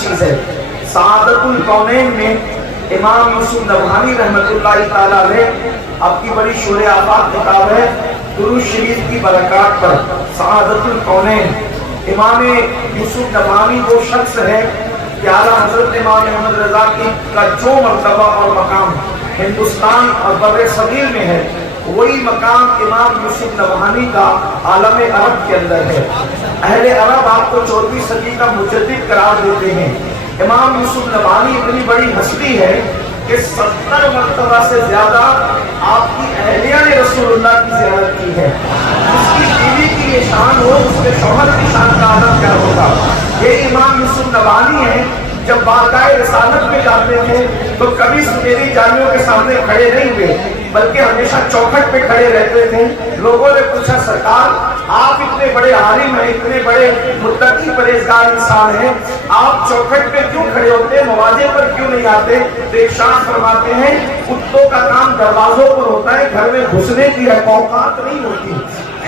چیز ہے. سعادت الکونین میں امام یوسف نبہانی رحمۃ اللہ تعالیٰ علیہ، آپ کی بڑی شور آفاق کتاب ہے درود شریف کی برکات پر، سعادت الکونین. امام یوسف نبہانی وہ شخص ہے کہ اعلیٰ حضرت امام احمد رضا کی کا جو مرتبہ اور مقام ہندوستان اور بر صغیر میں ہے، وہی مقام امام یوسف نبہانی کا عالم عرب کے اندر ہے. اہل عرب آپ کو 14ویں صدی کا مجدد قرار دیتے ہیں. امام یوسف نبہانی اتنی بڑی ہستی ہے کہ 70 مرتبہ سے زیادہ آپ کی اہلیہ نے رسول اللہ کی زیارت کی ہے. اس کی بیوی کی یہ شان ہو، اس کے شوہر کی شان کا عالم کیا ہوگا. یہ امام یوسف نبہانی ہیں، جب بارگاہ رسالت میں جاتے تھے تو کبھی سنہری جالیوں کے سامنے کھڑے نہیں ہوئے، بلکہ ہمیشہ چوکھٹ پہ کھڑے رہتے تھے. لوگوں نے پوچھا سرکار آپ اتنے بڑے عالم ہیں، اتنے بڑے متقی پرہیزگار انسان ہیں، آپ چوکھٹ پہ کیوں کھڑے ہوتے، مواضع پر کیوں نہیں آتے؟ تو ارشاد فرماتے ہیں کتوں کا کام دروازوں پر ہوتا ہے، گھر میں گھسنے کی اوقات نہیں ہوتی.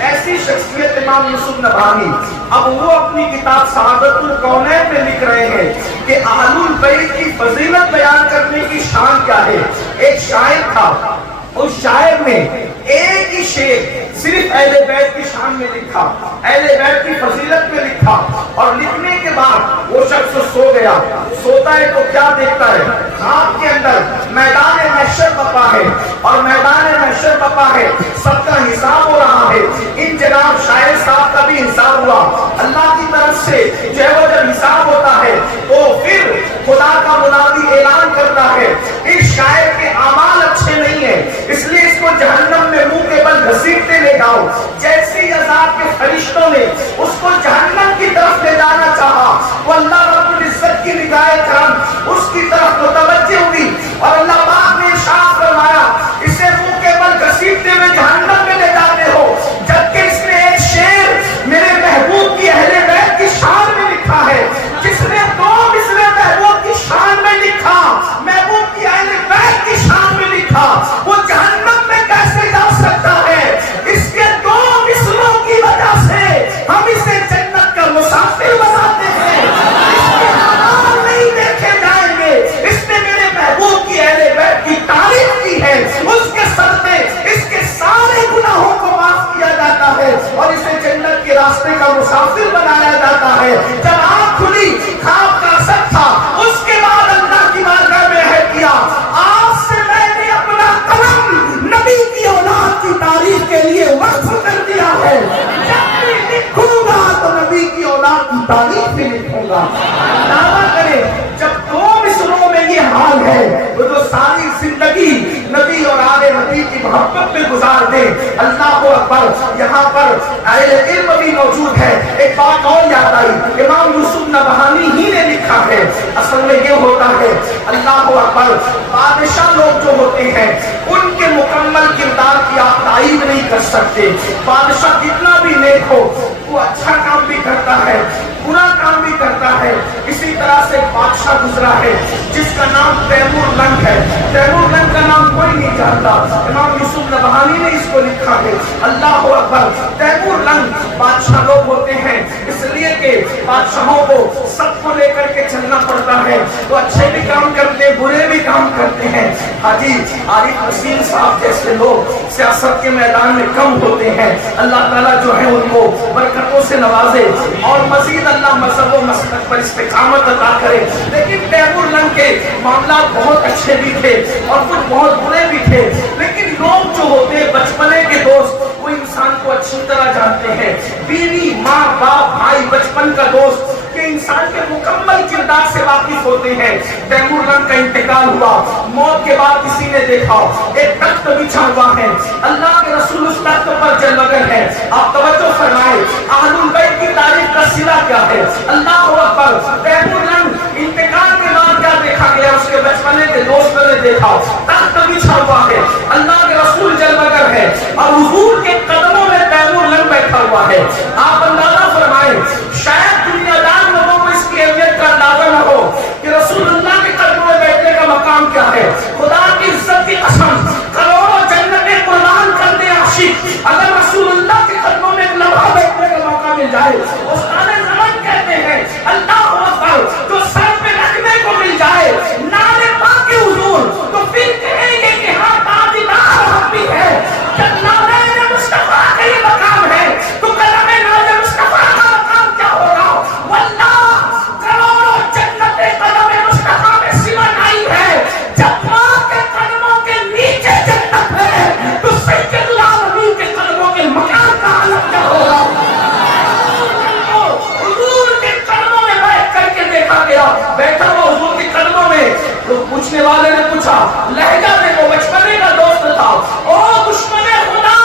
ایسی شخصیت امام یوسف نبہانی. اب وہ اپنی کتاب سعادت الکونین میں لکھ رہے ہیں کہ اہل البیت کی فضیلت بیان کرنے کی شان کیا ہے. ایک شاعر تھا، اس شاعر نے ایک ہی شعر صرف اہل بیت کی شان میں لکھا، اہل بیت کی فضیلت میں لکھا، اور لکھنے کے بعد وہ شخص سو گیا. سوتا ہے تو کیا دیکھتا ہے؟ خواب کے اندر میدان محشر بپا ہے، اور میدان محشر بپا ہے، سب کا حساب ہو رہا ہے. ان جناب شاعر صاحب کا بھی حساب ہوا. اللہ کی طرف سے جو ہے وہ جب حساب ہوتا ہے تو پھر خدا کا منادی اعلان کرتا ہے اس شاعر کے اعمال اچھے نہیں ہیں، اس لیے اس کو جہنم میں منہ کے بل گھسیٹتے لے جاؤ. جیسی عذاب کے فرشتوں نے اس کو جہنم کی طرف لے جانا چاہا، وہ اللہ رب العزت کی نگاہ کرم اس کی طرف متوجہ ہوئی، اور اللہ پاک نے ارشاد فرمایا اسے منہ کے بل گھسیٹتے ہوئے جہنم میں لے جاتے ہو. جبکہ اس نے ایک شعر میرے محبوب کی اہل بیت کی شان میں لکھا ہے. جس نے دو مصرے محبوب کی شان میں لکھا، محبوب کی اہل بیت کی شان میں لکھا، وہ جہنم میں کیسے جا سکتا ہے؟ اس کے دو مصروں کی وجہ سے ہم اسے جنت کا مسافر بناتے ہیں. اس کے اعمال نہیں دیکھے جائیں گے. اس نے میرے محبوب کی اہل بیت کی تعریف کی ہے، اس کے صدقے اس کے سارے گناہوں کو معاف کیا جاتا ہے اور اسے جنت کے راستے کا مسافر بنایا جاتا ہے. جب آنکھ کھلی خواب کا اثر تھا، اس کے بعد اللہ کی بارگاہ میں عہد کیا آج سے میں نے اپنا قلم نبی کی اولاد کی تعریف کے لیے وقف کر دیا ہے. جب میں لکھوں گا تو نبی کی اولاد کی تعریف بھی لکھوں گا. دعویٰ کرے جب دو مصروں میں یہ حال ہے تو جو ساری زندگی نبی اور آل نبی کی محبت میں گزار دے. اللہ اکبر. یہاں پر اہل علم بھی موجود ہے. ایک بات اور یاد آئی، امام یوسف نبہانی ہی نے لکھا ہے. اصل میں یہ ہوتا ہے اللہ اکبر، بادشاہ لوگ جو ہوتے ہیں ان کے مکمل کردار کی آپ تعریف نہیں کر سکتے. بادشاہ کتنا بھی نیک ہو، وہ اچھا کام بھی کرتا ہے، برا کام بھی کرتا ہے. اسی طرح سے ایک بادشاہ گزرا ہے جس کا نام تیمور لنگ ہے. تیمور لنگ کا نام کوئی نہیں جانتا، امام یوسف نبہانی نے اس کو لکھا ہے. اللہ اکبر. تیمور لنگ بادشاہ لوگ ہوتے ہیں اس لیے کہ بادشاہوں کو سب کو لے کر کے چلنا پڑتا ہے، تو اچھے بھی کام کرتے ہیں، برے بھی کام کرتے ہیں. حاجی عارف نسیم صاحب جیسے لوگ سیاست کے میدان میں کم ہوتے ہیں. اللہ تعالیٰ جو ہے ان کو برکتوں سے نوازے اور مزید اللہ مذہب و مسلک پر استقامت عطا کرے. لیکن تیمور لنگ کے معاملات بہت اچھے بھی تھے اور کچھ بہت برے بھی تھے. لیکن لوگ جو ہوتے ہیں بچپنے کے دوست وہ انسان کو اچھی طرح جانتے ہیں. بیوی، ماں، باپ، بھائی، بچپن کا دوست کہ انسان کے مکمل کردار سے واقف ہوتے ہیں. تیمور لنگ کا انتقال ہوا، موت کے بعد کسی نے دیکھا ایک تخت بچھا ہوا ہے، اللہ کے رسول اس تخت پر جلوگر ہے. آپ توجہ فرمائیں اہل البیت کی تعریف کا صلہ کیا ہے. اللہ اکبر. تیمور لنگ انتقال کے بعد کیا دیکھا گیا؟ اس کے بچپنے کے دوستوں نے دیکھا تخت بچھا ہوا ہے، اللہ کے رسول جلوگر ہے، اور حضور کے قدموں میں تیمور لنگ بیٹھا ہوا ہے. آپ اندازہ فرمائیں شاید دنیا دار لوگوں کو اس کی اہمیت کا اندازہ نہ ہو کہ رسول اللہ کے قدموں میں بیٹھنے کا مقام کیا ہے. خدا کی عزت کی قسم کروڑوں جنتیں قربان کر دے عاشق، اگر رسول اللہ کے قدموں میں ایک لمحہ بیٹھنے کا موقع مل جائے. استاد زمان کہتے ہیں اللہ اکبر، جو سر پہ پوچھا، لہجہ دیکھو، بچپنے کا دوست تھا، او دشمن خدا،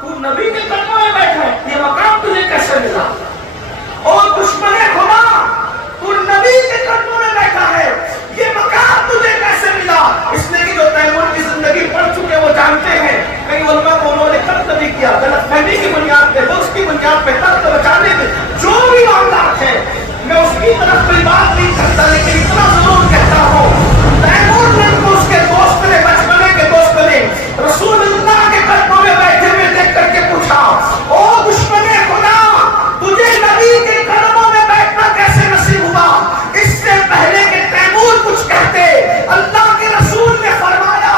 تو نبی کے قدموں میں بیٹھا ہے، یہ مقام تجھے کیسے ملا؟ او دشمن خدا، تو نبی کے قدموں میں بیٹھا ہے، یہ مقام تجھے کیسے ملا؟ اس لیے کہ جو تیمور کی زندگی پڑھ چکے وہ جانتے ہیں، کئی علماء کو انہوں نے قتل بھی کیا، غلط فہمی کی بنیاد پہ، اس کی بنیاد پہ، تخت بچانے پہ، جو بھی معاملات ہیں، میں اس کی طرف کوئی بات نہیں کرتا، لیکن اتنا ضرور کہتا ہوں، تیمور نے تو اس کے دوست نے، بچپنے کے دوست نے رسول اللہ کے قدموں میں بیٹھے ہوئے دیکھ کر کے پوچھا، او دشمن خدا، تجھے نبی کے قدموں میں بیٹھنا کیسے نصیب ہوا؟ اس سے پہلے کہ تیمور کچھ کہتے، اللہ کے رسول نے فرمایا،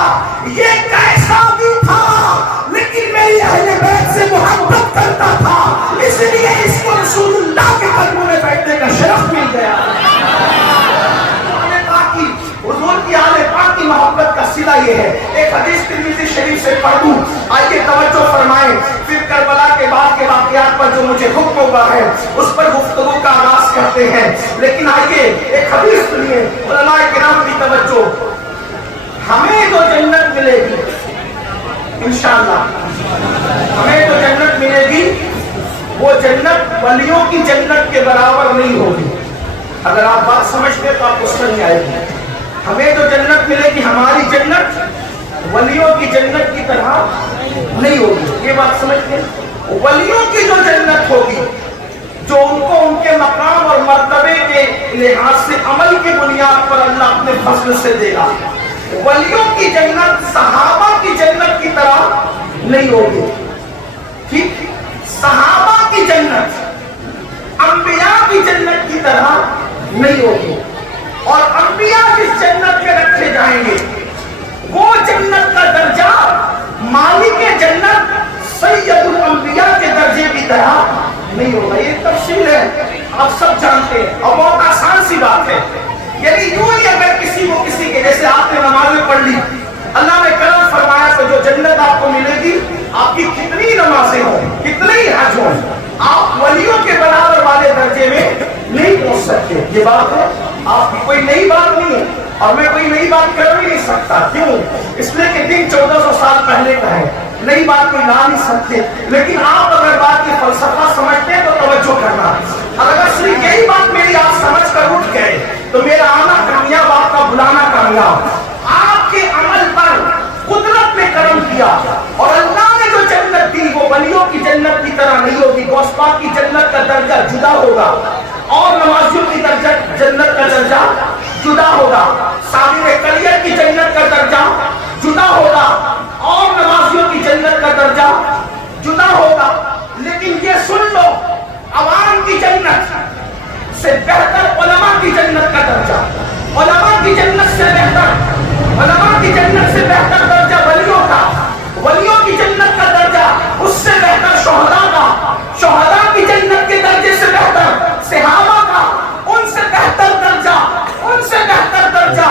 یہ کیسا بھی تھا لیکن میری اہل بیت سے محبت کرتا تھا، اس لیے اس کو رسول اللہ کے قدموں میں بیٹھنے کا شرف مل گیا۔ حضور کی آل پاک کی محبت کا صلہ یہ ہے۔ ایک حدیث ترمذی شریف سے پڑھ دوں، آئیے توجہ فرمائیں، پھر کربلا کے بعد کے واقعات پر جو مجھے حکم ہوا ہے اس پر گفتگو کا آغاز کرتے ہیں، لیکن آئیے ایک حدیث سنیے، علماء کرام کی توجہ، ہمیں جو جنت ملے گی انشاءاللہ، ہمیں جو جنت ملے گی وہ جنت ولیوں کی جنت کے برابر نہیں ہوگی۔ اگر آپ بات سمجھتے تو آپ کو سمجھ آئے گی۔ ہمیں جو جنت ملے گی، ہماری جنت ولیوں کی جنت کی طرح نہیں ہوگی۔ یہ بات سمجھتے ہیں؟ ولیوں کی جو جنت ہوگی، جو ان کو ان کے مقام اور مرتبے کے لحاظ سے عمل کی بنیاد پر اللہ اپنے فضل سے دے گا، ولیوں کی جنت صحابہ کی جنت کی طرح نہیں ہوگی۔ ٹھیک، صحابہ کی جنت انبیاء کی جنت کی طرح نہیں ہوگی، اور انبیاء جس جنت میں رکھے جائیں گے وہ جنت کا درجہ مالک جنت سید الانبیاء کے درجے کی طرح نہیں ہوگا۔ یہ تفصیل ہے، آپ سب جانتے ہیں، اور بہت آسان سی بات ہے۔ یعنی یوں ہی اگر کسی کو کسی کے، جیسے آپ نے نمازیں پڑھ لی، اللہ نے کرم فرمایا تو جو جنت آپ کو ملے گی، آپ کی کتنی نمازیں ہوں، کتنے ہی حج ہوں، آپ ولیوں کے برابر والے درجے میں نہیں پہنچ سکتے۔ یہ بات ہے، آپ کی کوئی نئی بات نہیں ہے، اور میں کوئی نئی بات کر بھی نہیں سکتا۔ کیوں؟ اس لیے کہ دن 1400 سال پہلے کا ہے، نئی بات کوئی لا نہیں سکتے۔ لیکن آپ اگر بات کی فلسفہ سمجھتے ہیں تو توجہ کرنا، اگر صرف یہی بات میری آپ سمجھ کر اٹھ گئے تو میرا آنا کامیاب، آپ کا بلانا کامیاب۔ آپ کے عمل پر قدرت نے کرم کیا، اور اللہ نے جو جنت دی وہ ولیوں کی جنت کی طرح نہیں ہوگی۔ غوث پاک کی جنت کا درجہ جدا ہوگا، اور نمازیوں کی جنت کا درجہ جدا ہوگا، صابر کلیت کی جنت کا درجہ جدا ہوگا، اور نمازیوں کی جنت کا درجہ جدا ہوگا۔ لیکن یہ سن لو، عوام کی جنت سے بہتر علماء کی جنت کا درجہ، علماء کی جنت سے بہتر، علماء کی جنت سے بہتر درجہ ولیوں کا، ولیوں کی جنت کا درجہ اس سے بہتر شہداء کا، شہداء کی جنت کے درجے سے بہتر صحابہ کا، ان سے بہتر درجہ، ان سے بہتر درجہ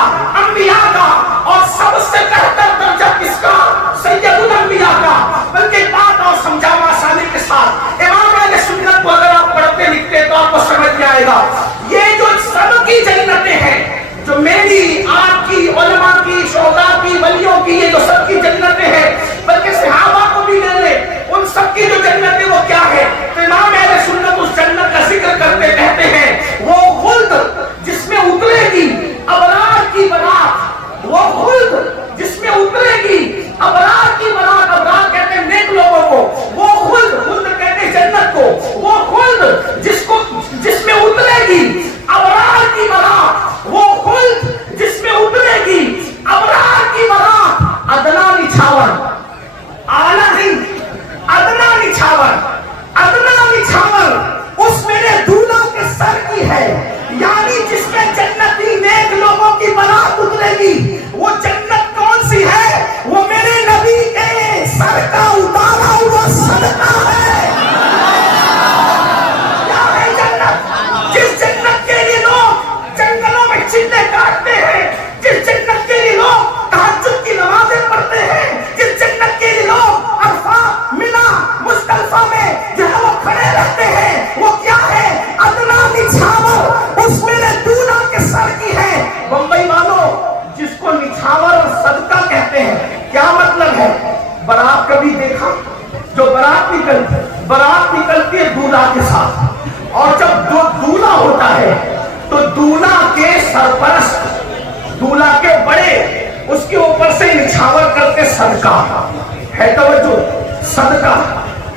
دولہا کے ساتھ، اور جب دولہا ہوتا ہے تو دولہا کے سرپرست، دولہا کے بڑے اس کے اوپر سے نچھاور کرتے صدقہ ہے، توجہ صدقہ.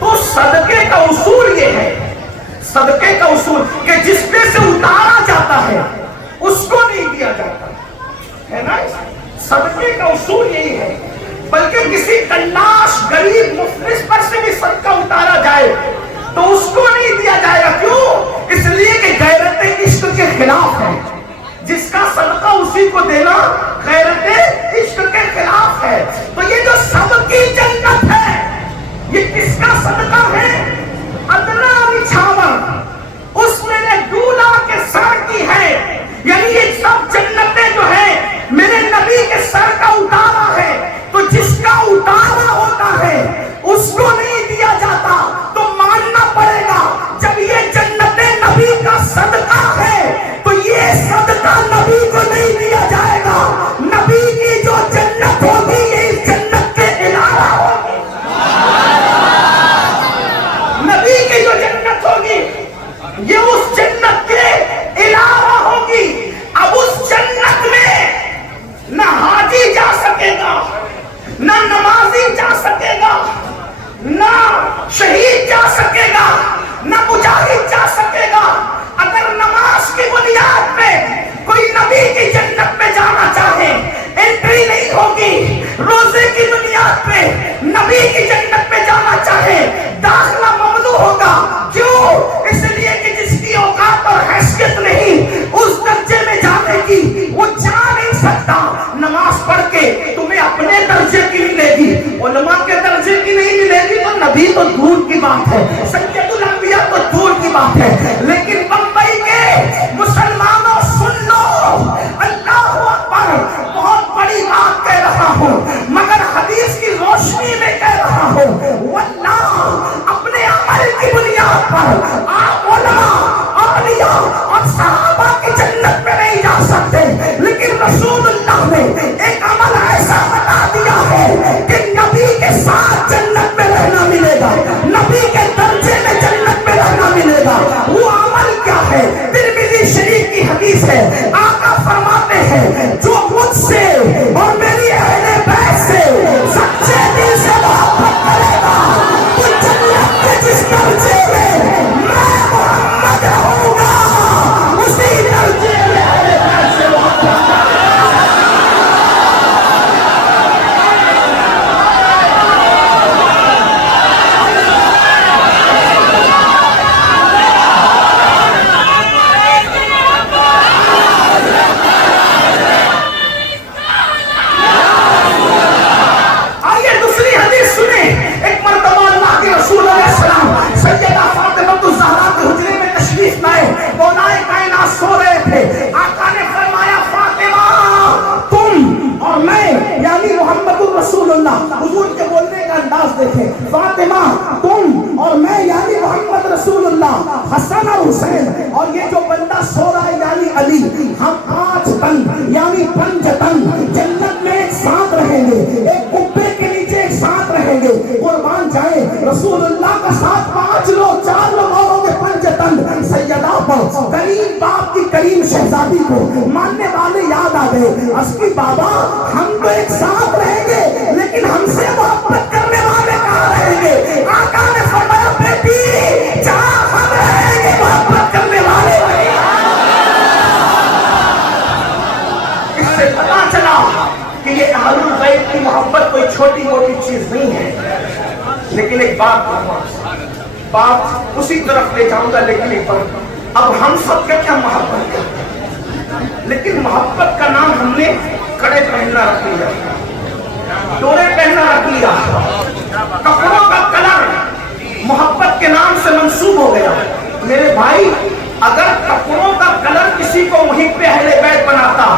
تو صدقے کا اصول یہ ہے، صدقے کا اصول کہ جس میں سے اتارا جاتا ہے اس کو نہیں دیا جاتا ہے نا. صدقے کا اصول یہی ہے. بلکہ کسی کلاش غریب مفلس پر سے بھی صدقہ اتارا جائے تو اس کو نہیں دیا جائے گا. کیوں؟ اس لیے کہ غیرت عشق کے خلاف ہے. جس کا صدقہ اسی کو دینا غیرت عشق کے خلاف ہے. تو یہ جو سب کی جنت ہے یہ کس کا صدقہ ہے؟ ادنا نچھاور اس میں نے دولہا کے سر کی ہے. یعنی یہ سب جنتیں جو ہیں میرے نبی کے سر کا اتارا ہے. تو جس کا اتارا ہوتا ہے اس کو نہیں دیا جاتا تو ماننا پڑے گا جب یہ جنتیں نبی کا صدقہ ہے تو یہ صدقہ نبی کو نہیں دیا جائے گا. نبی کی جو جنت ہوگی یہ اس جنت کے علاوہ ہوگی. نبی کی جو جنت ہوگی یہ اس جنت کے علاوہ ہوگی. اب اس جنت میں نہ حاجی جا سکے گا، نہ نمازی جا سکے گا، نہ شہید جا سکے گا، نہ مجاہد جا سکے گا. اگر نماز کی بنیاد پہ کوئی نبی کی جنت میں جانا چاہے انٹری نہیں ہوگی. روزے کی بنیاد پہ نبی کی جنت میں جانا چاہے داخلہ ممنوع ہوگا. کیوں؟ اس لیے کہ جس کی اوقات اور حیثیت نہیں اس درجے میں جانے کی وہ جا نہیں سکتا. نماز پڑھ کے تمہیں اپنے درجے کی ملے گی، علماء کے درجے کی نہیں ملے گی تو نبی تو دور کی بات ہے، سید الانبیاء تو دور کی بات ہے. لیکن بمبئی کے مسلمانوں سن لو، اللہ اکبر، بہت بڑی بات کہہ رہا ہوں مگر حدیث کی روشنی میں کہہ رہا ہوں. واللہ اپنے عمل کی بنیاد پر آپ علماء، اولیاء اور صحابہ کی جنت میں نہیں جا سکتے. لیکن رسول اللہ نے ایک عمل ایسا بتا دیا ہے کہ نبی کے ساتھ جنت میں رہنا ملے گا، نبی کے درجے میں جنت میں رہنا ملے گا. وہ عمل کیا ہے؟ ترمذی شریف کی حدیث ہے. آقا فرماتے ہیں جو مجھ سے اور میری اہل بیت سے سچے دل سے محبت کرے گا وہ جنت کے جس درجے میں میں محمد رہوں گا اسی درجے میں اہل بیت سے محبت کرے گا. حضور کے بولنے کا انداز دیکھیں. فاطمہ تم اور میں یعنی محمد رسول اللہ، حسن اور حسین اور یہ جو بندہ سو رہا ہے یعنی علی، ہم 5 تن یعنی 5 تن جنت میں ایک ساتھ رہیں گے، ایک قبے کے نیچے ایک ساتھ رہیں گے. قربان جائے رسول اللہ کا ساتھ 5 لوگ 4 لوگ اور ہوں گے 5 تن. سیدہ پر کریم باپ کی کریم شہزادی کو ماننے والے یاد آ گئے. اصلی بابا ہم تو ایک ساتھ رہیں گے لیکن ہم سے محبت کرنے والے کہاں رہیں گے؟ آقا نے فرمایا بیٹی جہاں ہم رہیں گے محبت کرنے والے رہیں گے. اس سے پتا چلا کہ یہ اہل البیت کی محبت کوئی چھوٹی موٹی چیز نہیں ہے. لیکن ایک بات اسی طرف لے جاؤں گا. لیکن ایک بات، اب ہم سب کا کیا محبت کرتے ہیں، لیکن محبت کا نام ہم نے کڑے پہننا رکھ لیا، ڈورے پہننا رکھ لیا، کپڑوں کا کلر محبت کے نام سے منسوب ہو گیا. میرے بھائی اگر کپڑوں کا کلر کسی کو محب اہل بیت بناتا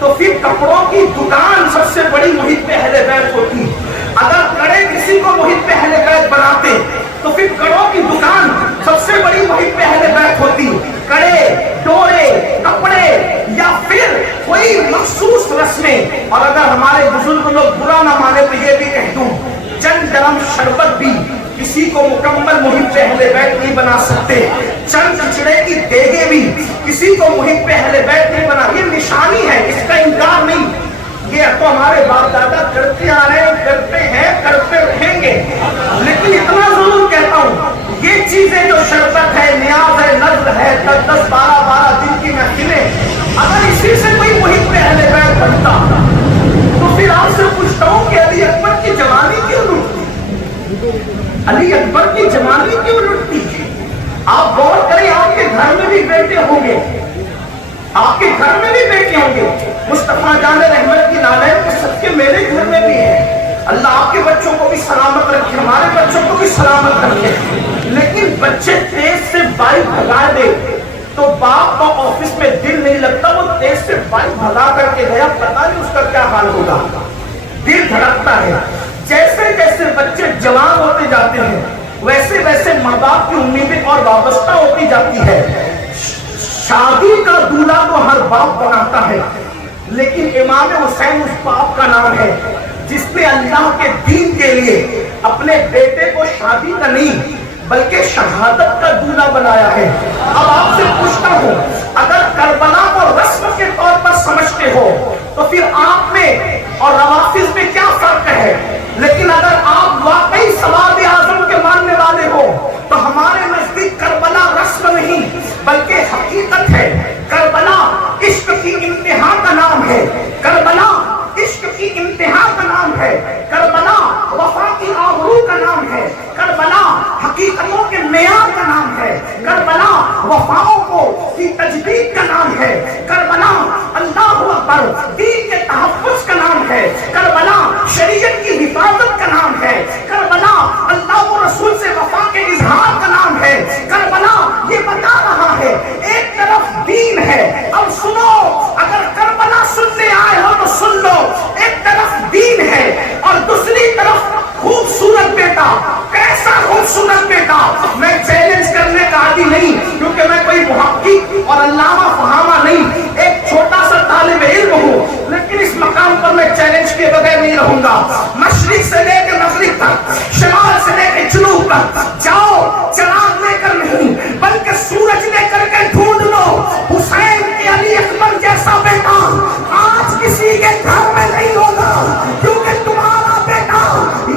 تو پھر کپڑوں کی دکان سب سے بڑی محب اہل بیت ہوتی. اگر کڑے کسی کو محب اہل بیت بناتے تو پھر کڑوں کی دکان سب سے بڑی محب اہل بیت ہوتی. کڑے، ڈورے، کپڑے یا پھر کوئی مخصوص رسمیں. اور اگر ہمارے بزرگ لوگ برا نہ مانے تو یہ بھی کہہ دوں چند گرم شربت بھی کسی کو مکمل محب اہل بیت نہیں بنا سکتے. چند چچڑے کی دیگیں بھی کسی کو محب اہل بیت نہیں بنا. یہ نشانی ہے, اس کا انکار نہیں. یہ تو ہمارے باپ دادا کرتے آ رہے ہیں, کرتے ہیں, کرتے رہیں گے. لیکن اتنا ضرور کہتا ہوں, یہ چیزیں جو شربت ہے, نیاز ہے, نظر ہے, 10-12 دن کی محفلیں, اگر اسی سے کوئی محب اہل بیت بنتا تو پھر آپ سے پوچھتا ہوں کہ علی اکبر کی جوانی کیوں لٹتی؟ علی اکبر کی جوانی کیوں لٹتی؟ آپ غور کریں, آپ کے گھر میں بھی بیٹے ہوں گے, آپ کے گھر میں بھی بیٹے ہوں گے. مصطفیٰ جان رحمت کی نالین کے صدقے میرے گھر میں بھی ہے. اللہ آپ کے بچوں کو بھی سلامت رکھے, ہمارے بچوں کو بھی سلامت رکھے. لیکن بچے تیز سے بائک بھگا دے تو باپ کا آفس میں دل نہیں لگتا. وہ تیز سے بائک بھگا کر کے گیا, پتا نہیں اس کا کیا حال ہوگا. دل دھڑکتا ہے. جیسے جیسے بچے جوان ہوتے جاتے ہیں ویسے ویسے ماں باپ کی امیدیں اور وابستہ ہوتی جاتی ہے. شادی کا دولہا تو ہر باپ بناتا ہے, لیکن امام حسین اس باپ کا نام ہے جس نے اللہ کے دین کے لیے اپنے بیٹے کو شادی کا نہیں بلکہ شہادت کا دولہا بنایا ہے. اب آپ سے پوچھتا ہوں, اگر کربلا کو رسم کے طور پر سمجھتے ہو تو پھر آپ میں اور روافض میں کیا فرق ہے؟ لیکن اگر آپ واقعی سواد اعظم کے ماننے والے ہو تو ہمارے نزدیک کربلا رسم نہیں بلکہ حقیقت ہے. کربلا عشق کی انتہا کا نام ہے, کربلا عشق کی انتہا کا نام ہے, کربلا وفا کی آبرو کا نام ہے, کربلا حقیقتوں کے معیار کا نام ہے, کربلا وفاؤں کو کی تجدید کا نام ہے, کربلا اللہ اکبر دین کے تحفظ کا نام ہے, کربلا شریعت کی حفاظت کا نام ہے, کربلا اللہ و رسول سے وفا کے اظہار کا نام ہے. کربلا یہ بتا رہا ہے ایک طرف دین ہے, اب سنو, اگر کربلا سننے آئے ہو تو سن لو, ایک طرف دین ہے اور دوسری طرف خوبصورت بیٹا. کیسا خوبصورت بیٹا؟ میں چیلنج کرنے کا عادی نہیں کیونکہ میں کوئی محقق اور علامہ فہامہ نہیں, ایک چھوٹا سا طالب علم ہوں, لیکن اس مقام پر میں چیلنج کے بغیر نہیں رہوں گا. مشرق سے لے کے مغرب تک, شمال سے لے کے جنوب تک جاؤ, چراغ لے کر نہیں بلکہ سورج لے کر کے ڈھونڈ لو حسین کے علی اکبر جیسا بیٹا آج کسی کے گھر میں نہیں ہوگا, کیونکہ تمہارا بیٹا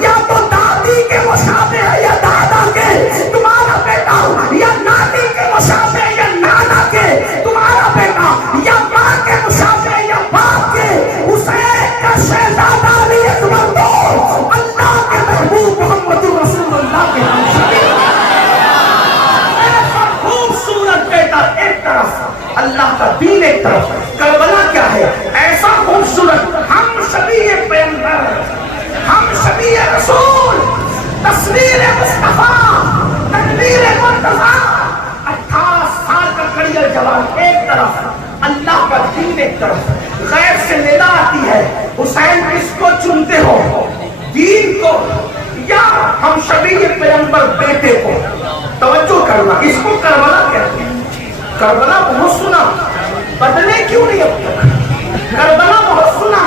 یا تو دادی کے مشابہ ہے یا دادا کے, تمہارا بیٹا یا نانی کے مشابہ یا نانا کے, تمہارا بیٹا یا ماں کے مشابہ یا باپ کے. حسین کا شہزادہ علی اکبر تو اللہ کے محبوب محمد رسول اللہ کے خوبصورت بیٹا ایک طرف, اللہ کا دین ایک طرف. کربلا کیا ہے؟ ایسا خوبصورت, ہم شبیہ پیغمبر, ہم شبیہ رسول, تصویر مصطفیٰ, تنویر مرتضیٰ, 18 سال کا کڑیل جوان ایک طرف, اللہ کا دین ایک طرف. غیر سے ندا آتی ہے, حسین کس کو چنتے ہو, دین کو یا ہم شبیہ پیغمبر بیٹے کو؟ توجہ کرنا, اس کو کربلا کہتے ہیں. کربلا بہت سنا, بدلے کیوں نہیں اب تک؟ کربلا بہت سنا,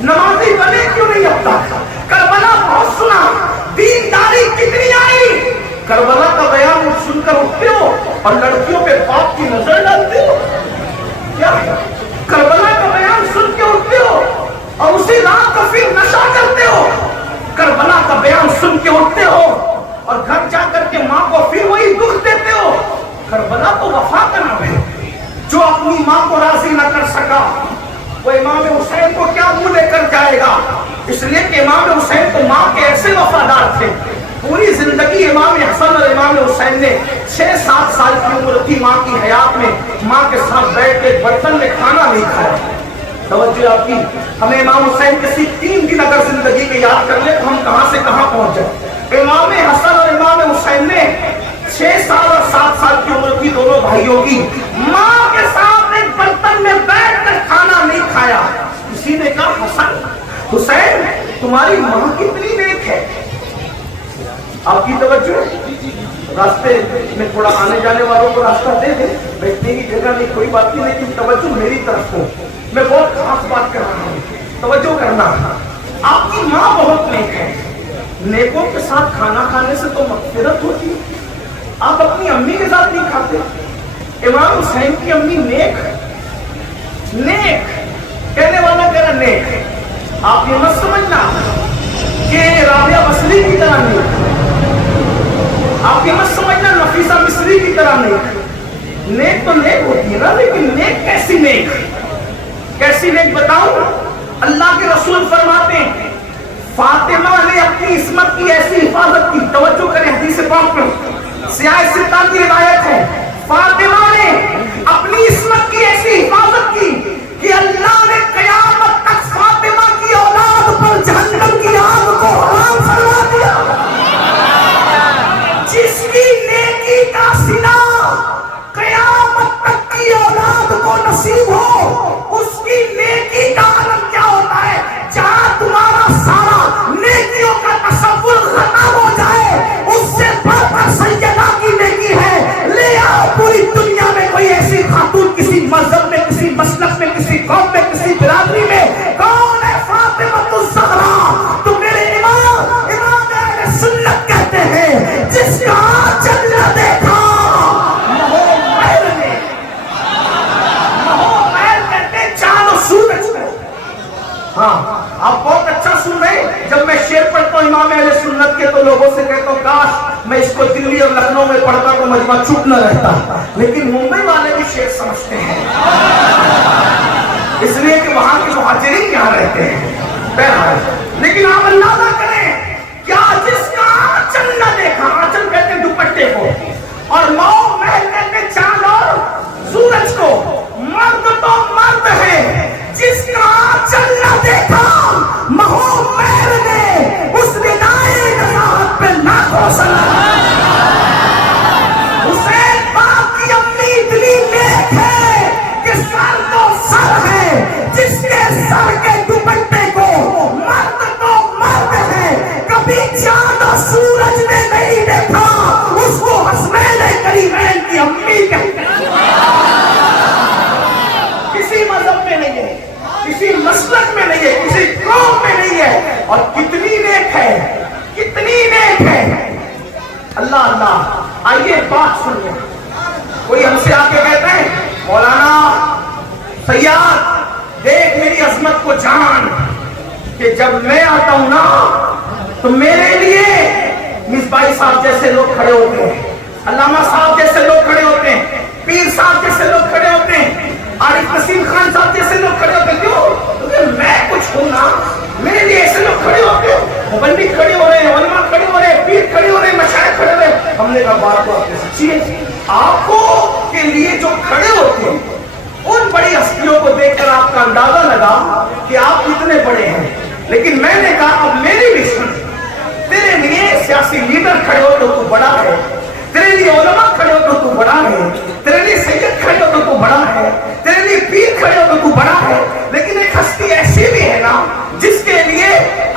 نمازی بنے کیوں نہیں اب تک؟ کربلا بہت سنا, دینداری کتنی آئی؟ کربلا کا بیان سن کر اٹھتے ہو اور لڑکیوں پہ باپ کی نظر ڈالتے ہو کیا؟ کربلا کا بیان سن کے اٹھتے ہو اور اسی رات کو پھر نشہ کرتے ہو. کربلا کا بیان سن کے اٹھتے ہو اور گھر جا کر کے ماں کو پھر وہی دکھ دیتے ہو. کربلا تو وفا کا نام ہے. جو اپنی ماں کو راضی نہ کر سکا وہ امام حسین کو کیا منہ لے کر جائے گا؟ اس لیے کہ امام حسین تو ماں کے ایسے وفادار تھے, پوری زندگی امام حسن اور امام حسین نے 6-7 سال کی عمر تھی ماں کی حیات میں ماں کے ساتھ بیٹھ کے برتن میں کھانا نہیں کھایا. توجہ آپ کی, ہمیں امام حسین کے صرف 3 دن اگر زندگی کے یاد کر لیں تو ہم کہاں سے کہاں پہنچ جائیں. امام حسن اور امام حسین نے 6 سال اور 7 سال کی عمر کی دونوں بھائیوں کی ماں کے ساتھ ایک برتن میں بیٹھ کر کھانا نہیں کھایا. کسی نے کہا حسن حسین تمہاری ماں کتنی نیک ہے. آپ کی توجہ, راستے میں تھوڑا آنے جانے والوں کو راستہ دے دیں, بیٹھنے کی جگہ نہیں کوئی بات نہیں, لیکن توجہ میری طرف ہو, میں بہت خاص بات کر رہا ہوں, توجہ کرنا. آپ کی ماں بہت نیک ہے, نیکوں کے ساتھ کھانا کھانے سے تو مغفرت ہوتی ہے. آپ اپنی امی کے ساتھ نہیں کھاتے. امام حسین کی امی نیک ہے. نیک کہنے والا کہہ رہا نیک. آپ یہ مت سمجھنا کہ رابعہ بصری کی طرح نیک. آپ یہ مت سمجھنا نفیسہ مصری کی طرح نیک. نیک تو نیک ہوتی ہے نا, لیکن نیک کیسی نیک؟ کیسی نیک بتاؤں؟ اللہ کے رسول فرماتے ہیں فاطمہ نے اپنی عصمت کی ایسی حفاظت کی. توجہ کریں حدیث پاک میں, سیاہ ستہ کی روایت ہے, فاطمہ نے اپنی عصمت کی ایسی حفاظت کی کہ اللہ نے قیامت تک فاطمہ کی اولاد پر جہنم کی آگ کو حرام فرما دیا. جس کی نیکی کا صلہ قیامت تک کی اولاد کو نصیب ہو, اس کی نیکی کا عالم کیا ہوتا ہے؟ جہاں تمہارا سارا نیکیوں کا تصور ختم ہو جائے, اس سے بڑھ کر سیدہ کی نیکی ہے. لے آؤ پوری دنیا میں کوئی ایسی خاتون, کسی مذہب میں, کسی مسلک میں, کسی قوم میں, کسی برادری میں, کون ہے فاطمہ الزہرا؟ تو میرے امام اہل سنت کہتے ہیں جس کا آنچل نہ دیکھا ہاں. آپ بہت اچھا سن رہے ہیں. جب میں شعر پڑھتا ہوں امام اہل سنت کے تو لوگوں سے کہتا ہوں کاش میں اس کو دلی اور لکھنؤ میں پڑھتا تو مجمع چپ نہ رہتا. لیکن ممبئی والے بھی شعر سمجھتے ہیں, اس لیے کہ وہاں کے مہاجرین یہاں رہتے ہیں. بہرحال لیکن آپ اندازہ کریں کیا جس کا آنچل نہ دیکھا, آنچل کہتے ہیں دوپٹے کو, اور مئو محل کہتے ہیں چاند اور سورج کو. مرد تو مرد ہے, جس کا آنچل نہ دیکھا مہو مہر نے اس ندائے نزاہت پہ لاکھوں سلام. حسین باپ کی امی اتنی نیک ہے کہ سر تو سر ہے, جس کے سر کے دوپٹے کو مرد تو مرد ہے, کبھی چاند اور سورج نے نہیں دیکھا, اس کو حسنین کریمین کی امی کہتے ہیں. کسی مذہب میں نہیں ہے, کسی مسلک میں نہیں ہے, کسی قوم میں نہیں ہے. اور کتنی نیک ہے, کتنی نیک ہے. اللہ اللہ. آئیے بات سنیے. کوئی ہم سے آ کے کہتا ہے مولانا سیاد دیکھ میری عظمت کو جان, کہ جب میں آتا ہوں نا تو میرے لیے مصباحی صاحب جیسے لوگ کھڑے ہوتے ہیں, علامہ صاحب جیسے لوگ کھڑے ہوتے ہیں, پیر صاحب جیسے لوگ کھڑے ہوتے ہیں, عارف نسیم خان صاحب جیسے لوگ کھڑے ہوتے ہیں. کیوں؟ کیونکہ میں کچھ ہوں نا, میرے لیے ایسے لوگ کھڑے ہوتے ہیں. مبلغ کھڑے ہو رہے ہیں, علماء کھڑے ہو رہے ہیں, پیر کھڑے ہو رہے ہیں, مشائخ کھڑے ہو رہے ہیں. ہم نے کہا بات تو آپ نے سچی ہے. آنکھوں کے لیے جو کھڑے ہوتے ہیں ان بڑی ہستیوں کو دیکھ کر آپ کا اندازہ لگا کہ آپ کتنے بڑے ہیں. لیکن میں نے کہا اب میری بھی سن, تیرے لیے سیاسی لیڈر کھڑے ہو تو بڑا ہے, تیرے لیے علماء کھڑے ہو تو بڑا ہے, تیرے لیے سید کھڑے ہو تو بڑا ہے, تیرے لیے پیر کھڑے ہو تو بڑا ہے. لیکن ایک ہستی ایسی بھی ہے نا جس کے لیے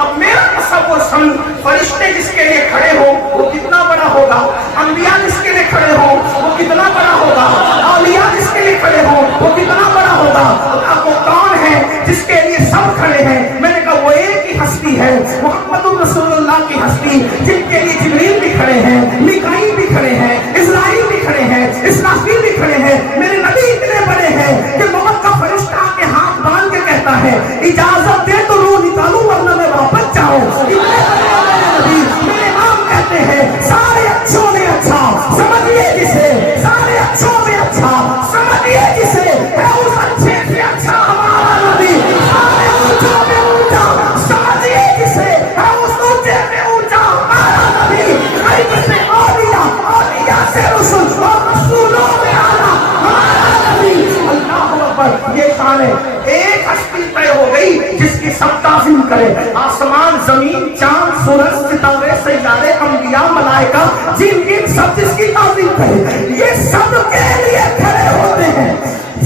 اب میرا تصور سن, فرشتے جس کے لیے کھڑے ہو وہ کتنا بڑا ہوگا, انبیاء جس کے لیے کھڑے ہو وہ کتنا بڑا ہوگا, اولیاء جس کے لیے کھڑے ہو وہ کتنا بڑا ہوگا. اب وہ کون ہے جس کے لیے سب کھڑے ہیں؟ میں نے کہا وہ ایک ہی ہستی ہے, محمد رسول اللہ کی ہستی, جن کے لیے جبریل بھی کھڑے ہیں, میکائیل بھی کھڑے ہیں, اسرائیل بھی کھڑے ہیں, اسرافیل بھی کھڑے ہیں. میرے نبی اتنے بڑے ہیں کہ موت کا فرشتہ کے ہاتھ باندھ کے کہتا ہے اجازت دے تو روح نکالوں ورنہ میں واپس جاؤں. میرے امام کہتے ہیں سارے اچھوں میں اچھا سمجھیے جسے, سارے اچھوں میں اچھا سمجھیے جسے, ہے اس اچھے سے اچھا ہمارا نبی. سارے اونچوں میں اونچا سمجھیے جسے, ہے اس اونچے میں اونچا ہمارا نبی. غیب سے اولیاء, اولیاء سے رسول, اور رسولوں میں اعلیٰ ہمارا نبی. اللہ اکبر. یہ شان ہے. ایک ہستی طے ہو گئی جس کی سب تعظیم کرے, آسمان زمین چاند سورج ستارے سیارے انبیاء ملائکہ جن کی سب جس کی تعظیم کرے. یہ سب کے لیے کھڑے ہوتے ہیں,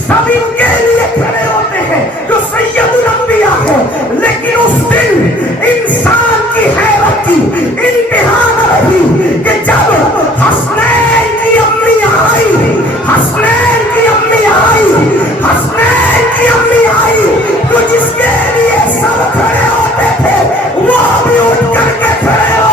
سب ان کے لیے کھڑے ہوتے ہیں جو سید الانبیاء ہے. لیکن اس دن انسان کی حیرت کی انتہا نہ رہی کہ جب حسنین کی امی آئی, حسنین کی امی آئی, حسنین کی امی آئی, تو جس کے لیے سب کھڑے ہوتے تھے وہ بھی اٹھ کر کے کھڑے ہو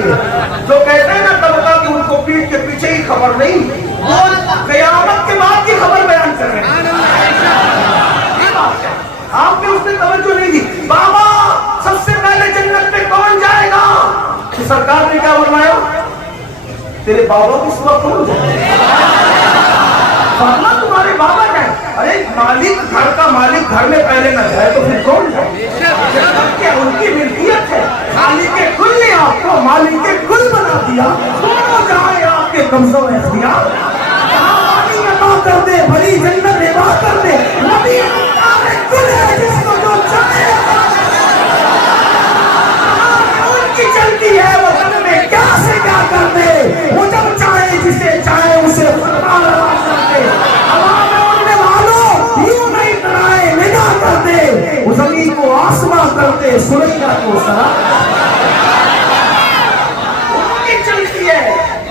چاہیے. جو کہتے ہیں نا طبقہ کہ ان کو پیٹ کے پیچھے ہی خبر نہیں, وہ قیامت کے بعد کی خبر بیان کر رہے ہیں. آپ نے اس نے توجہ نہیں دی. بابا سب سے پہلے جنت میں کون جائے گا؟ تو سرکار نے کیا فرمایا؟ تیرے بابا کس وقت کون جائے گا؟ تمہارے بابا جائے. ارے مالک گھر کا مالک گھر میں پہلے نہ جائے تو پھر کون جائے؟ کیا ان کی ملکیت ہے؟ خالق کل نے آپ کو مالک کل بنا دیا. دونوں جہاں آپ کے قبضوں میں اختیار. کر دے بڑی جنت عطا کر دے. نبی کل ہے جس کو جو چاہے ان کی چلتی ہے. وہ دن میں کیا سے کیا کر دے. وہ جب چاہے جسے چاہے اسے فتح لگا کر دے. ہوا میں اڑنے والوں یوں نہیں ڈرائے نگاہ کر دے. وہ زمین کو آسمان کر دے سوریا کو سرا. ان کی چلتی ہے.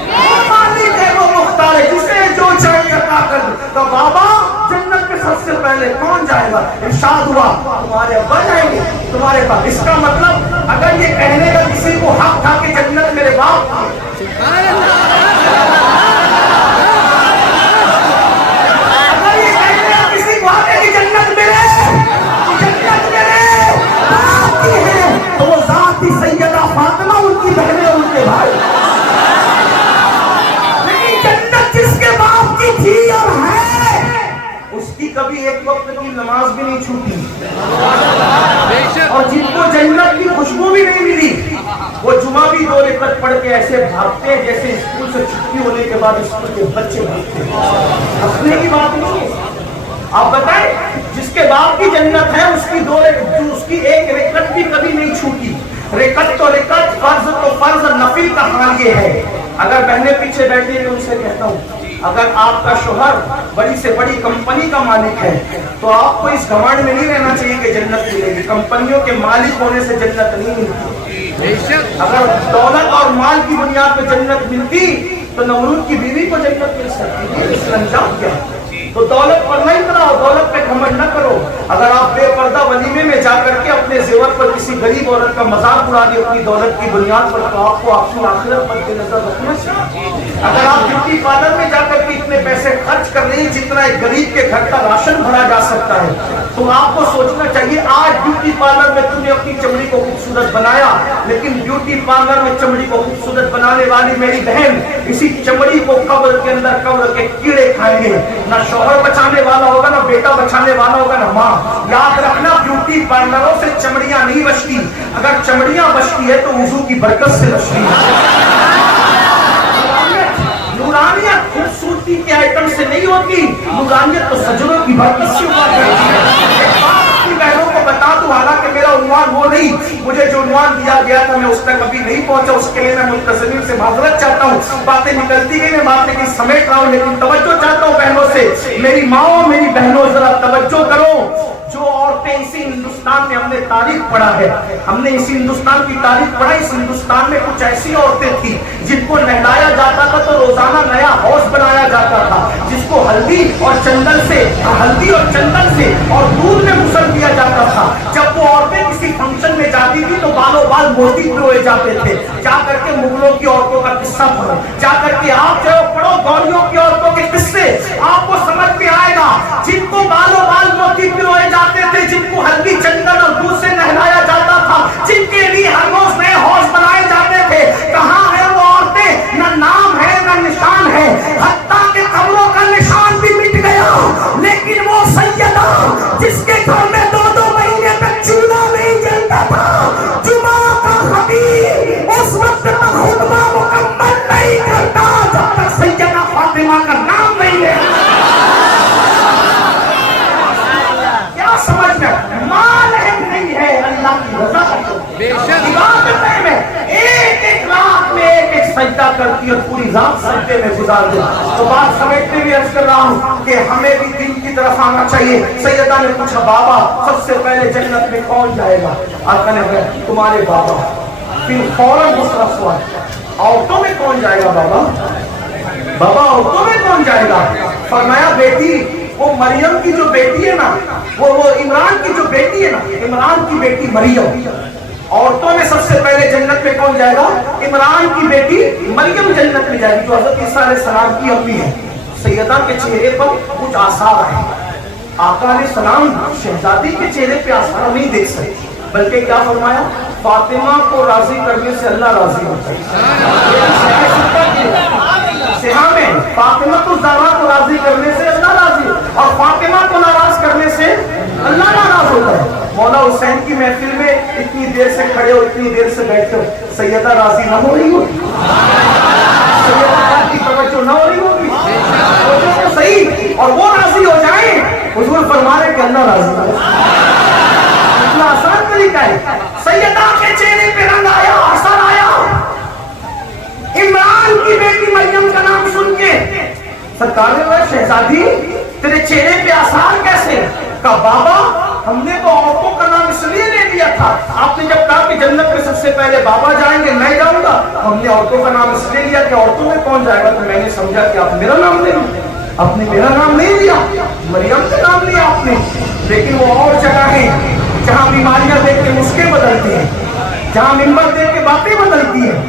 وہ مالک ہے, وہ مختار ہے, جسے جو چاہے عطا کر دے. تو بابا جنت میں سب سے پہلے کون جائے گا؟ ارشاد ہوا تمہارے ابا جائیں گے تمہارے باپ. اس کا مطلب اگر یہ کہنے کا کسی کو حق تھا کہ جنت میرے باپ, اگر یہ کہنے کا کسی کو حق ہے کہ جنت میرے باپ کی ہے, تو وہ ذات ہی سیدہ فاطمہ ان کی بہنیں ان کے بھائی. لیکن جنت جس کے باپ کی تھی اور ہے, اس کی کبھی ایک وقت کی نماز بھی نہیں چھوٹی. اور جن کو جنت کی خوشبو بھی نہیں ملی, وہ جمعہ بھی 2 رکعت پڑھ کے ایسے بھاگتے جیسے اسکول سے چھٹی ہونے کے بعد اسکول کے بچے بھاگتے. ہنسنے کی بات نہیں ہے. آپ بتائیں جس کے باپ کی جنت ہے اس کی ایک رکعت بھی کبھی نہیں چھوٹی. رکعت تو رکعت, فرض تو فرض, نفل کا حال یہ ہے. اگر بہنیں پیچھے بیٹھی میں ان سے کہتا ہوں, اگر آپ کا شوہر بڑی سے بڑی کمپنی کا مالک ہے تو آپ کو اس گھمنڈ میں نہیں رہنا چاہیے کہ جنت ملے گی. کمپنیوں کے مالک ہونے سے جنت نہیں ملتی. اگر دولت اور مال کی بنیاد پہ جنت ملتی تو نمرود کی بیوی کو جنت مل سکتی ہے. اس کا انجام کیا؟ تو دولت پر نہیں کراؤ, دولت پہ گھمنڈ نہ کرو. اگر آپ بے پردہ ولیمے میں جا کر کے اپنے زیور پر کسی غریب عورت کا مذاق اڑا دی اپنی دولت کی بنیاد پر, تو آپ کو اپنی آخرت پر نظر رکھنا چاہیے. اگر آپ بیوٹی پارلر میں جا کر کے اتنے پیسے خرچ کر رہے ہیں جتنا ایک غریب کے گھر کا راشن بھرا جا سکتا ہے, تو آپ کو سوچنا چاہیے آج بیوٹی پارلر میں تم نے اپنی چمڑی کو خوبصورت بنایا, لیکن بیوٹی پارلر میں چمڑی کو خوبصورت بنانے والی میری بہن اسی چمڑی کو قبر کے اندر قبر کے کیڑے کھائیں گے. نہ شوہر بچانے والا ہوگا, نہ بیٹا بچانے والا ہوگا, نہ ماں. یاد رکھنا بیوٹی پارلروں سے چمڑیاں نہیں بچتی. اگر چمڑیاں بچتی ہے تو وضو کی برکت سے بچتی ہے. نورانیت خوبصورتی کے آئٹم سے نہیں ہوتی, نورانیت تو سجدوں کی برکت سے ہوا کرتی ہے. اپنی بہنوں کو بتا دوں, حالانکہ میرا عنوان وہ نہیں, مجھے جو عنوان دیا گیا تھا میں اس تک ابھی نہیں پہنچا, اس کے لیے میں منتظمین سے معذرت چاہتا ہوں. باتیں نکلتی گئی, میں باتیں کی سمیٹ رہا ہوں, لیکن توجہ چاہتا ہوں بہنوں سے. میری ماؤں میری بہنوں ذرا توجہ کرو. جو عورتیں اسی ہندوستان میں ہم نے تاریخ پڑھا ہے, ہم نے اسی ہندوستان کی تاریخ پڑھا. اس ہندوستان میں کچھ ایسی عورتیں تھیں جن کو نہلایا جاتا تھا تو روزانہ نیا ہاؤس بنایا جاتا تھا, جس کو ہلدی اور چندن سے اور دودھ میں غسل کیا جاتا تھا. جب وہ عورتیں کسی فنکشن میں جاتی تھی تو بالوں بال موتی پروئے جاتے تھے. جا کر کے مغلوں کی عورتوں کا قصہ پڑھو, جا کر کے آپ جو پڑھو گوریوں کی عورتوں کے قصے, آپ کو سمجھ میں آئے گا. جن کو بالوں بال موتی پروئے جاتے تھے, جن کو ہلدی چندن اور دودھ سے نہلایا جاتا تھا, جن کے لیے ہر روز نئے ہاؤس بنائے جاتے تھے, کہاں ہے وہ عورتیں؟ نہ نام ہے نہ نشان ہے. حتیٰ کہ قبروں کا نشان بھی مٹ گیا, لیکن وہ سیدہ جس کے گھر میں 2 مہینے تک چولہا نہیں جلتا تھا, جمعہ کا خطیب اس وقت تک خطبہ مکمل نہیں کرتا جب تک سیدہ فاطمہ کا نام نہیں لے. کیا سمجھ میں؟ مال اہم نہیں ہے, اللہ کی رضا عبادت میں ایک رات میں ایک سجدہ کرتی اور پوری رات سجدے میں گزار دے. تو بات سمجھتے ہوئے عرض کر رہا ہوں کہ ہمیں بھی دین کی طرف آنا چاہیے. سیدہ نے پوچھا, بابا سب سے پہلے جنت میں کون جائے گا؟ آقا نے کہا تمہارے بابا. پھر فوراً دوسرا سوال, عورتوں میں کون جائے گا بابا؟ بابا عورتوں میں کون جائے گا؟ فرمایا بیٹی, وہ مریم کی جو بیٹی ہے نا, وہ عمران کی جو بیٹی ہے نا, عمران کی بیٹی مریم, عورتوں میں سب سے پہلے جنت میں کون جائے گا؟ عمران کی بیٹی مریم جنت میں جائے گی، جو حضرت عیسیٰ علیہ السلام کی امی ہے۔ سیدہ کے چہرے پر کچھ آثار آئے، آقا علیہ السلام شہزادی کے چہرے پہ آثار نہیں دیکھ سکتے، بلکہ کیا فرمایا؟ فاطمہ کو راضی کرنے سے اللہ راضی ہوتا ہے۔ سیاح میں فاطمہ الزہرا کو راضی کرنے سے اللہ راضی، اور فاطمہ کو ناراض کرنے سے اللہ ناراض ہوتا ہے۔ مولا حسین کی محفل میں اتنی دیر سے کھڑے ہو، اتنی دیر سے بیٹھے ہو، سیدہ راضی نہ ہو رہی ہوگی، سیدہ کی توجہ نہ ہو رہی ہوگی، تو صحیح، اور وہ راضی ہو جائیں، حضور فرما رہے کہ اللہ راضی ہو۔ اتنا آسان طریقہ ہے۔ سیدہ کے چہرے پہ رنگ آیا، اثر آیا، عمران کی بیٹی مریم کا نام سن کے سرکار نے شہزادی تیرے چہرے پہ آثار کیسے؟ کہا بابا ہم نے تو عورتوں کا نام اس لیے لے لیا تھا، آپ نے جب کہا کہ جنت میں سب سے پہلے بابا جائیں گے میں جاؤں گا، ہم نے عورتوں کا نام اس لیے لیا کہ عورتوں میں کون جائے گا، تو میں نے سمجھا کہ آپ میرا نام لیں گے، آپ نے میرا نام نہیں لیا، مریم کا نام لیا آپ نے۔ لیکن وہ اور جگہ ہے جہاں بیماریاں دیکھ کے نسخے بدلتے ہیں، جہاں ممبر دیکھ کے باتیں بدلتی ہیں،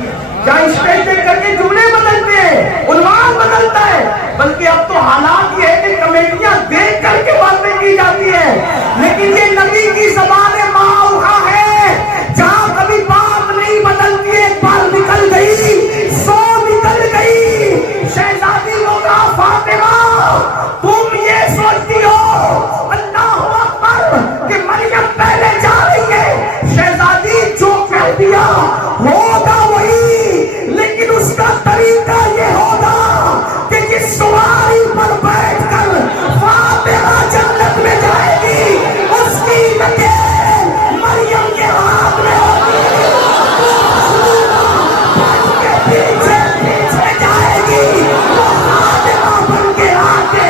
جہاں اسٹیج دیکھ کر کے جملے بدلتے ہیں، عنوان بدلتا ہے، بلکہ اب تو حالات یہ ہے کہ کمیٹیاں دیکھ کر کے باتیں کی جاتی ہیں۔ لیکن یہ نبی کی زبان ماؤہا ہے، جہاں کبھی بات نہیں بدلتی، ایک بار نکل گئی سو نکل گئی۔ شہزادی کو کہا فاطمہ تم یہ سوچتی ہو اللہ اکبر کہ مریم پہلے جا رہی ہے، شہزادی جو کہہ دیا ہوگا وہی، لیکن اس کا طریقہ یہ ہوگا کہ جس سواری پر بیٹھ کر فاطمہ جنت میں جائے گی اس کی نکیل مریم کے ہاتھ میں ہوگی، کے پیچھے پیچھے جائے گی، وہ فاطمہ بن کے آگے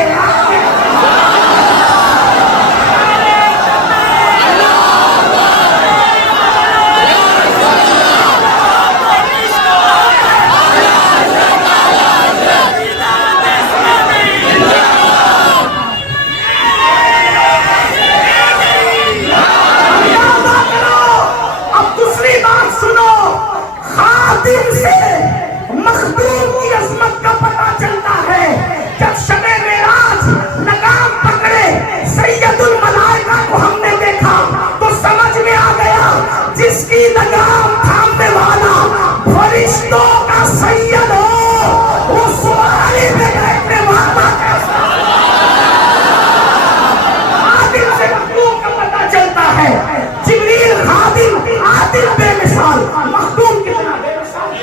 لگام تھامنے والا فرشتوں کا سید ہو، وہ سواری میں بیٹھنے والا عادل سے مخدوم کا پتہ چلتا ہے۔ جبریل خادم، عادل بے مثال، مخدوم کتنا بے مثال۔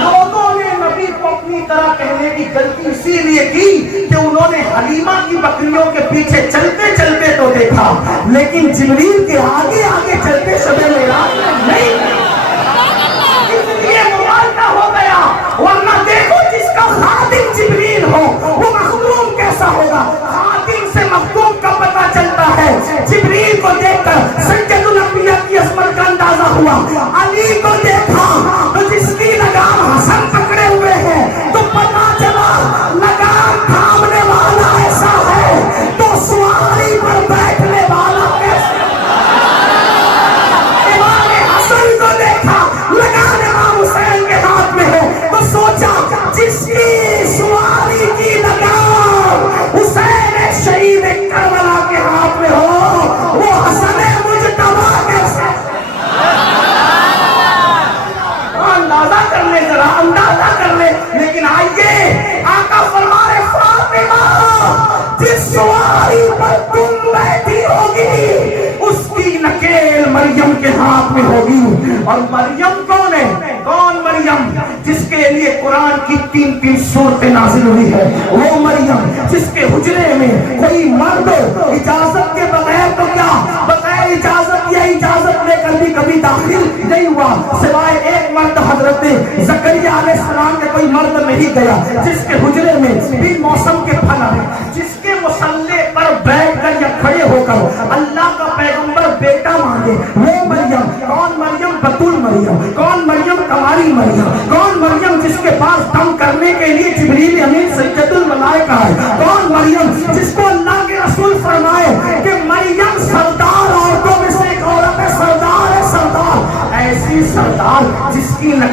لوگوں نے نبی کو اپنی طرح کہنے کی غلطی اسی لیے کی کہ انہوں نے حلیمہ کی بکریوں کے پیچھے چلتے چلتے تو دیکھا، لیکن جبریل کے آگے آگے چلتے شب معراج نہیں، اس لیے مبارکہ ہو گیا۔ ورنہ دیکھو جس کا خادم جبریل ہو وہ مخدوم کیسا ہوگا۔ خادم سے مخدوم کا پتہ چلتا ہے۔ جبریل کو دیکھ کر سید الانبیاء کی عظمت کا اندازہ ہوا۔ علی کو دیکھا تو جس کی لگام حسن پکڑے ہوئے ہیں تو پتہ چلا لگام تھامنے والا ایسا ہے تو سواری پر بیٹھنے والا کیسا۔ امام حسن کو دیکھا لگام امام حسین کے ہاتھ میں ہے تو سوچا جس کی سواری کی لگام حسین شہید کربلا کے ہاتھ میں ہو وہ حسن مجتبی کیسا۔ اندازہ کر لے، ذرا اندازہ کر لے۔ لیکن آئیے آقا فرما رہے فاطمہ جس سواری پر تم بیٹھی ہوگی اس کی نکیل مریم کے ہاتھ میں ہوگی۔ اور مریم کون ہے؟ کون مریم؟ جس کے لیے قرآن کی 3 سورتیں نازل ہوئی ہے، وہ مریم جس کے حجرے میں کوئی مرد اجازت کے بغیر تو کیا بغیر اجازت یا اجازت لے کر بھی کبھی داخل نہیں ہوا، سوائے ایک مرد حضرت زکریا علیہ السلام کے کوئی مرد نہیں گیا، جس کے حجرے میں بھی موسم کے پھل ہیں، جس کے مصلے پر بیٹھ کر یا کھڑے ہو کر اللہ کا پیغمبر بیٹا مانگے، وہ مریم۔ کون مریم؟ بتول مریم۔ کون مریم؟ کماری مریم۔ کون مریم جس کے پاس دم کرنے کے لیے جبریل امین سید الملائکہ ہے؟ کون مریم جس کو اللہ کے رسول فرمائے کہ مریم سردار عورتوں میں سے ایک عورت ہے، سردار ہے، سردار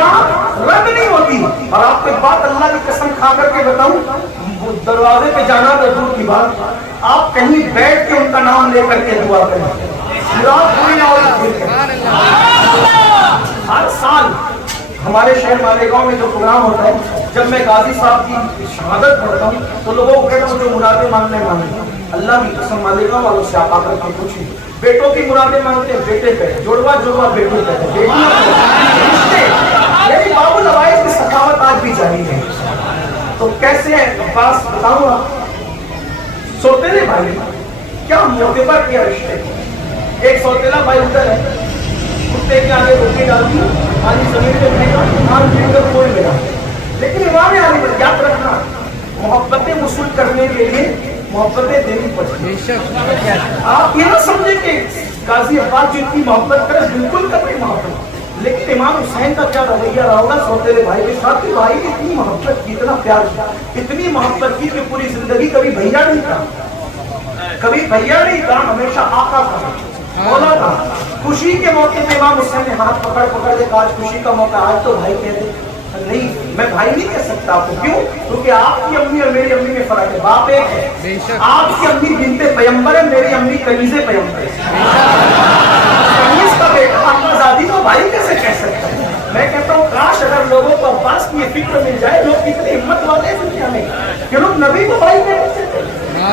رد نہیں ہوتی. اور آپ کو ایک بات اللہ کی قسم کھا کر کے بتاؤں, دروازے پہ جانا تو دور کی بات, آپ کہیں بیٹھ کے ان کا نام لے کر کے دعا کریں, ہر سال ہمارے شہر مالیگاؤں میں جو پروگرام ہوتا ہے, جب میں قاضی صاحب کی شہادت پڑھتا ہوں تو لوگوں کو کہتا ہوں جو مرادیں مانگنے مانگے. اللہ کی قسم مالیگاؤں والوں سے آپ آ کر کے پوچھیں, بیٹوں کی مرادیں مانگتے ہیں بیٹے پہ, جڑوا جڑوا بیٹوں پہ, یعنی باب العوائد کی سخاوت آج بھی جاری ہے. تو کیسے بات بتاؤں گا, سوتیلے بھائی کیا معتبر کیا رشتے. ایک سوتیلا بھائی ادھر ہے, کتے کے آگے روٹی ڈالتی, پانی زمین پہ پھینکا, کھان پھینک کر کوئی میرا. لیکن امام علی پر یاد رکھنا, محبتیں وصول کرنے کے لیے محبتیں دینی پڑتی. آپ یہ نہ سمجھیں کہ قاضی عباس جی اتنی محبت کرے, بالکل کرے محبت, لیکن امام حسین کا کیا رویہ رہا ہوگا سوتیلے بھائی کے ساتھ, کہ بھائی نے اتنی محبت کی, اتنا پیار کیا, اتنی محبت کی کہ پوری زندگی کبھی بھیا نہیں کہا, کبھی بھیا نہیں کہا, ہمیشہ آقا کہا, مولا تھا. خوشی کے موقع پہ امام حسین نے ہاتھ پکڑ پکڑ کے کہا, آج خوشی کا موقع, آج تو بھائی کہہ دے. نہیں, میں بھائی نہیں کہہ سکتا آپ کو. کیوں؟ کیونکہ آپ کی امی اور میری امی میں فرق ہے, باپ ایک ہے. آپ کی امی بنت پیغمبر ہے, میری امی کنیز پیغمبر ہے. کنیز کا بیٹا آزادی کو بھائی کیسے کہہ سکتا ہے. میں کہتا ہوں کاش اگر لوگوں کو عباس کی یہ فکر مل جائے, لوگ کتنے ہمت والے ہیں دنیا میں کہ لوگ نبی کو بھائی کہہ سکتے.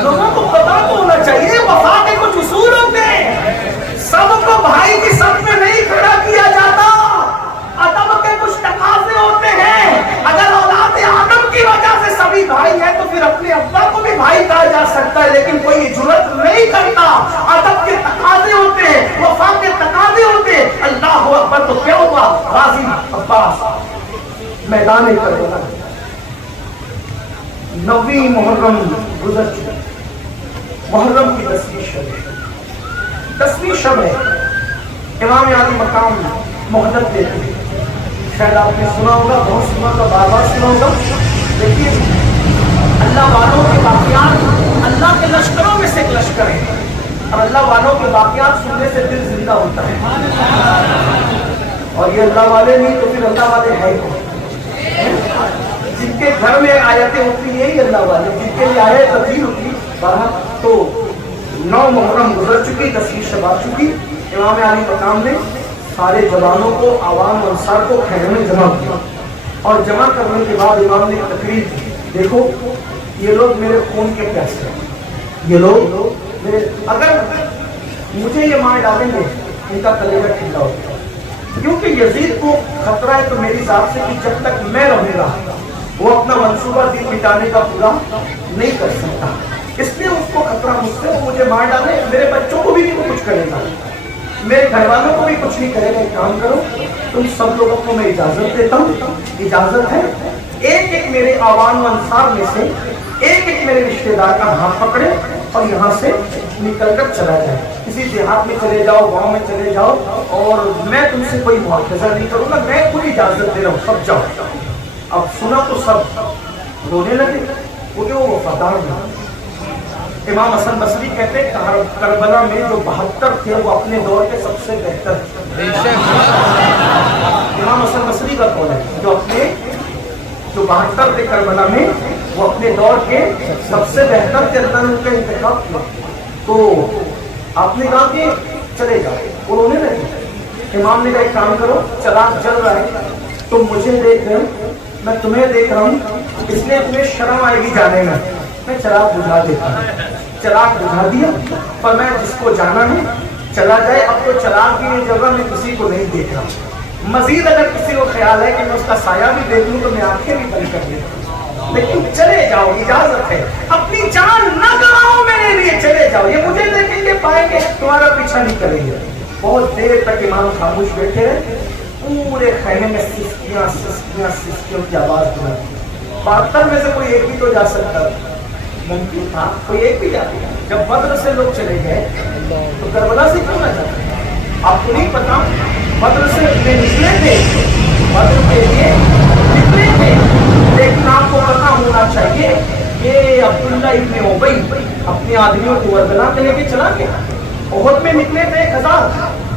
لوگوں کو پتا تو ہونا چاہیے وفا کے کچھ اصول ہوتے ہیں, سب کو بھائی کی صف میں نہیں کھڑا کیا جاتا, ادب کے کچھ تقاضے ہوتے ہیں. اگر اولاد آدم کی وجہ سے سبھی بھائی ہیں تو پھر اپنے ابا کو بھی بھائی کہا جا سکتا ہے, لیکن کوئی جرات نہیں کرتا. ادب کے تقاضے ہوتے ہیں, وفا کے تقاضے ہوتے ہیں. اللہ اکبر تو کیا ہوا, غازی عباس میدان کربلا 9 محرم گزر چکا, محرم کی 10ویں شب ہے, 10ویں شب ہے. امام علی مقام مہلت دیتے ہیں. شاید آپ نے سنا ہوگا, بہت سنا ہوگا, بار بار سنا ہوگا. لیکن اللہ والوں کے واقعات اللہ کے لشکروں میں سے ایک لشکر ہے, اور اللہ والوں کے واقعات سننے سے دل زندہ ہوتا ہے. اور یہ اللہ والے نہیں تو پھر اللہ والے ہے کون؟ جن کے گھر میں آیتیں ہوتی ہیں یہی اللہ والے, جن کے لیے آیت تبدیل ہوتی. تو 9 محرم گزر چکی, 10ویں شب آ چکی. امام علی مقام نے سارے جوانوں کو, عوام انصار کو خیمے میں جمع کیا, اور جمع کرنے کے بعد امام نے ایک تقریر کی. دیکھو یہ لوگ میرے خون کے پیاسے ہیں, یہ لوگ میرے, اگر مجھے یہ مار ڈالیں گے ان کا کلیجہ ٹھنڈا ہوگا, کیونکہ یزید کو خطرہ ہے تو میری ذات سے کہ جب تک میں رہوں گا وہ اپنا منصوبہ دین مٹانے کا پورا نہیں کر سکتا. اس لیے اس کو خطرہ مجھ سے, وہ مجھے مار ڈالے, میرے بچوں کو بھی نہیں کچھ کرے گا, میرے گھر والوں کو بھی کچھ نہیں کرے گا. ایک کام کرو, تم سب لوگوں کو میں اجازت دیتا ہوں, اجازت ہے, ایک ایک میرے عوام و انصار میں سے ایک ایک میرے رشتے دار کا ہاتھ پکڑے اور یہاں سے نکل کر چلا جائے, کسی دیہات میں چلے جاؤ, گاؤں میں چلے جاؤ, اور میں تم سے کوئی معاوضہ نہیں کروں گا, میں خود اجازت دے رہا ہوں, سب جاؤ. اب سنا تو سب رونے لگے, کیونکہ وہ وفادار تھا. امام حسن بصری کہتے ہیں کربلا میں جو 72 تھے وہ اپنے دور کے سب سے بہتر تھے. امام حسن بصری کا قول ہے, جو 72 تھے کربلا میں وہ اپنے دور کے سب سے بہتر تھے. اللہ نے ان کا انتخاب کیا. تو آپ نے کہا کہ چلے جاؤ, وہ رونے لگے. امام نے کہا ایک کام کرو, چراغ جل رہا ہے, تم مجھے دیکھ رہے ہو, میں تمہیں دیکھ رہا ہوں, اس لیے تمہیں شرم آئے گی جانے میں چراغ بجھا دیتا ہوں. چراغ بجھا دیا, پر میں جس کو جانا ہے چلا جائے. اب تو چراغ کی جگہ میں کسی کو نہیں دیکھ رہا. مزید اگر کسی کو خیال ہے کہ میں اس کا سایہ بھی دیکھ لوں تو میں آنکھیں بھی بند کر دیتا ہوں, لیکن چلے جاؤ, اجازت ہے, اپنی جان نہ گواؤ میرے لیے, چلے جاؤ. یہ مجھے دیکھیں گے, پائیں گے, تمہارا پیچھا نہیں کریں گے. بہت دیر تک امام خاموش بیٹھے رہے. پورے خیمے میں سسکیوں کی آواز سنا. 72 میں سے کوئی ایک بھی تو جا سکتا تھا, ممکن تھا کوئی ایک بھی جاتا. جب بدر سے لوگ چلے گئے تو کربلا سے کیوں نہ جاتے؟ آپ کو نہیں پتا, بدر سے نکلے تھے, بدر کے لیے نکلے تھے, لیکن آپ کو پتا ہونا چاہیے کہ عبداللہ ابن ابی اپنے آدمیوں کو کربلا کے لے کے چلا گیا. احد میں نکلے تھے 1000,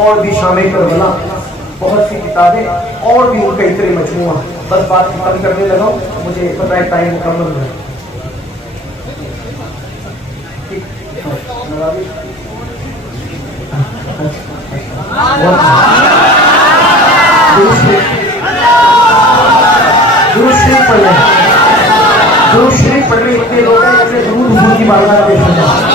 اور بھی شام کربلا، بہت سی کتابیں اور بھی ان کا اتنے مجموعہ. بس بات ختم کرنے لگا ہوں، مجھے پتہ ہے ٹائم مکمل ہے. درود شریف پڑھ لیں، اتنے لوگ ہیں جیسے درود حضور کی بارگاہ میں پیش ہوتا ہے.